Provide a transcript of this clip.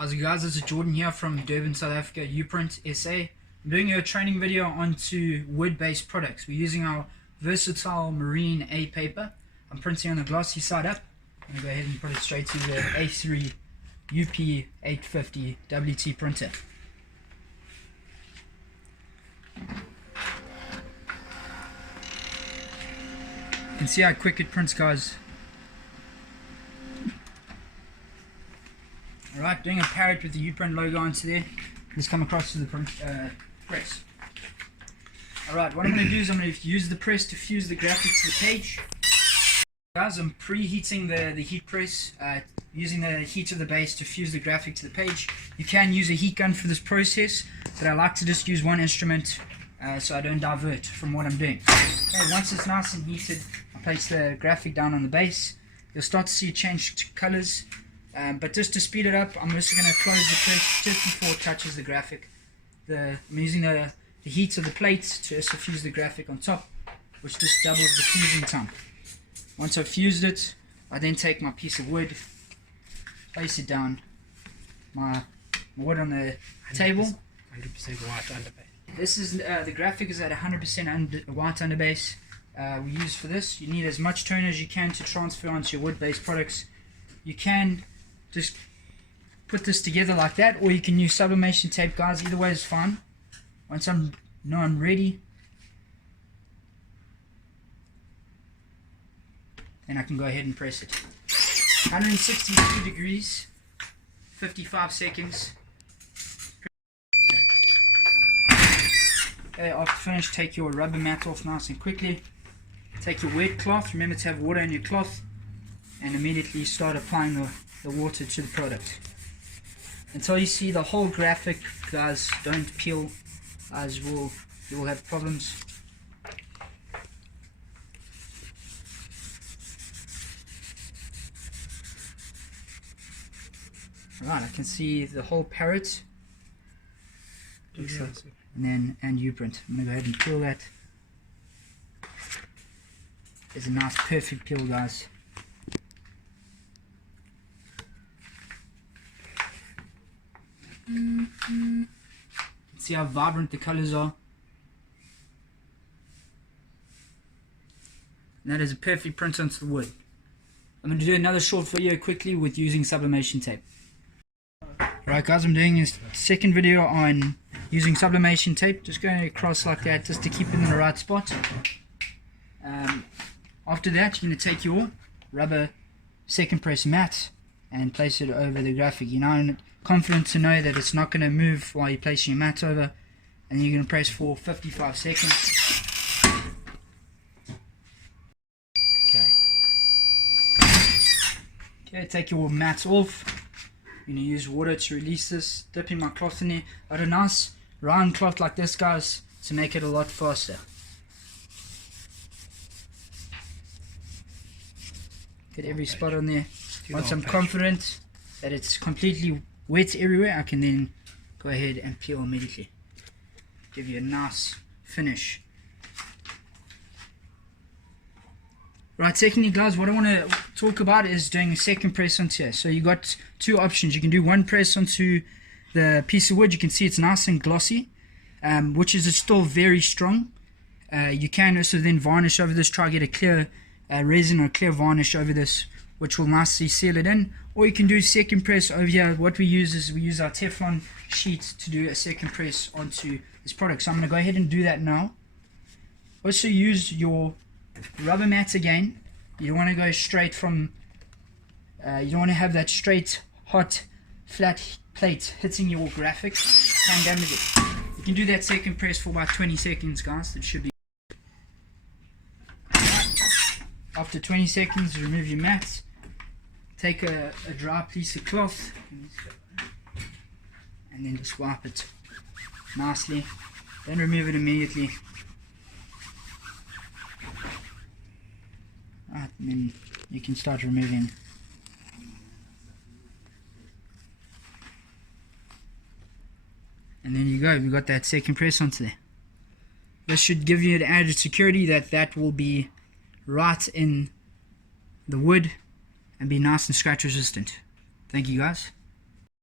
How's it guys, this is Jordan here from Durban, South Africa, Uprint SA. I'm doing a training video onto wood-based products. We're using our versatile marine A paper. I'm printing on the glossy side up. I'm going to go ahead and put it straight to the A3 UP850 WT printer. You can see how quick it prints, guys. Alright, doing a parrot with the Uprint logo onto there. Just come across to the press. Alright, what I'm going to do is I'm going to use the press to fuse the graphic to the page. Guys, I'm preheating the heat press, using the heat of the base to fuse the graphic to the page. You can use a heat gun for this process, but I like to just use one instrument so I don't divert from what I'm doing. Okay, once it's nice and heated, I place the graphic down on the base. You'll start to see it change to colors. But just to speed it up, I'm just going to close the press just before it touches the graphic. I'm using the heat of the plate to fuse the graphic on top, which just doubles the fusing time. Once I've fused it, I then take my piece of wood, place it down, my wood on the table. 100% white underbase. This is the graphic is at 100% white underbase. We use for this. You need as much tone as you can to transfer onto your wood-based products. You can just put this together like that, or you can use sublimation tape, guys. Either way is fine. Once I'm ready, then I can go ahead and press it. 162 degrees, 55 seconds. Okay, after finished, take your rubber mat off nice and quickly. Take your wet cloth. Remember to have water in your cloth, and immediately start applying the water to the product until you see the whole graphic. Guys, don't peel, as you will have problems. Right, I can see the whole parrot and Uprint. I'm going to go ahead and peel that. There's a nice perfect peel, guys. See how vibrant the colors are. And that is a perfect print onto the wood. I'm going to do another short video quickly with using sublimation tape. Right guys, I'm doing a second video on using sublimation tape. Just going across like that just to keep it in the right spot. After that, you're going to take your rubber second press mat and place it over the graphic. You're now confident to know that it's not going to move while you're placing your mat over, and then you're going to press for 55 seconds. Okay, take your mat off. You're going to use water to release this. Dipping my cloth in there. I got a nice round cloth like this, guys, to make it a lot faster. Get every spot on there. Once I'm confident that it's completely wet everywhere, I can then go ahead and peel immediately. Give you a nice finish. Right, secondly guys, what I want to talk about is doing a second press onto here. So you got two options. You can do one press onto the piece of wood. You can see it's nice and glossy, which is still very strong. You can also then varnish over this. Try to get a clear resin or clear varnish over this, which will nicely seal it in. Or you can do second press over here. What we use is we use our teflon sheet to do a second press onto this product. So I'm going to go ahead and do that now. Also use your rubber mat again. You don't want to go straight from, you don't want to have that straight, hot, flat plate hitting your graphic. Can damage it. You can do that second press for about 20 seconds, guys. It should be. After 20 seconds, remove your mat. Take a dry piece of cloth and then just wipe it nicely. Then remove it immediately. Right, and then you can start removing. And then you go, we got that second press onto there. This should give you an added security that will be right in the wood and be nice and scratch resistant. Thank you guys.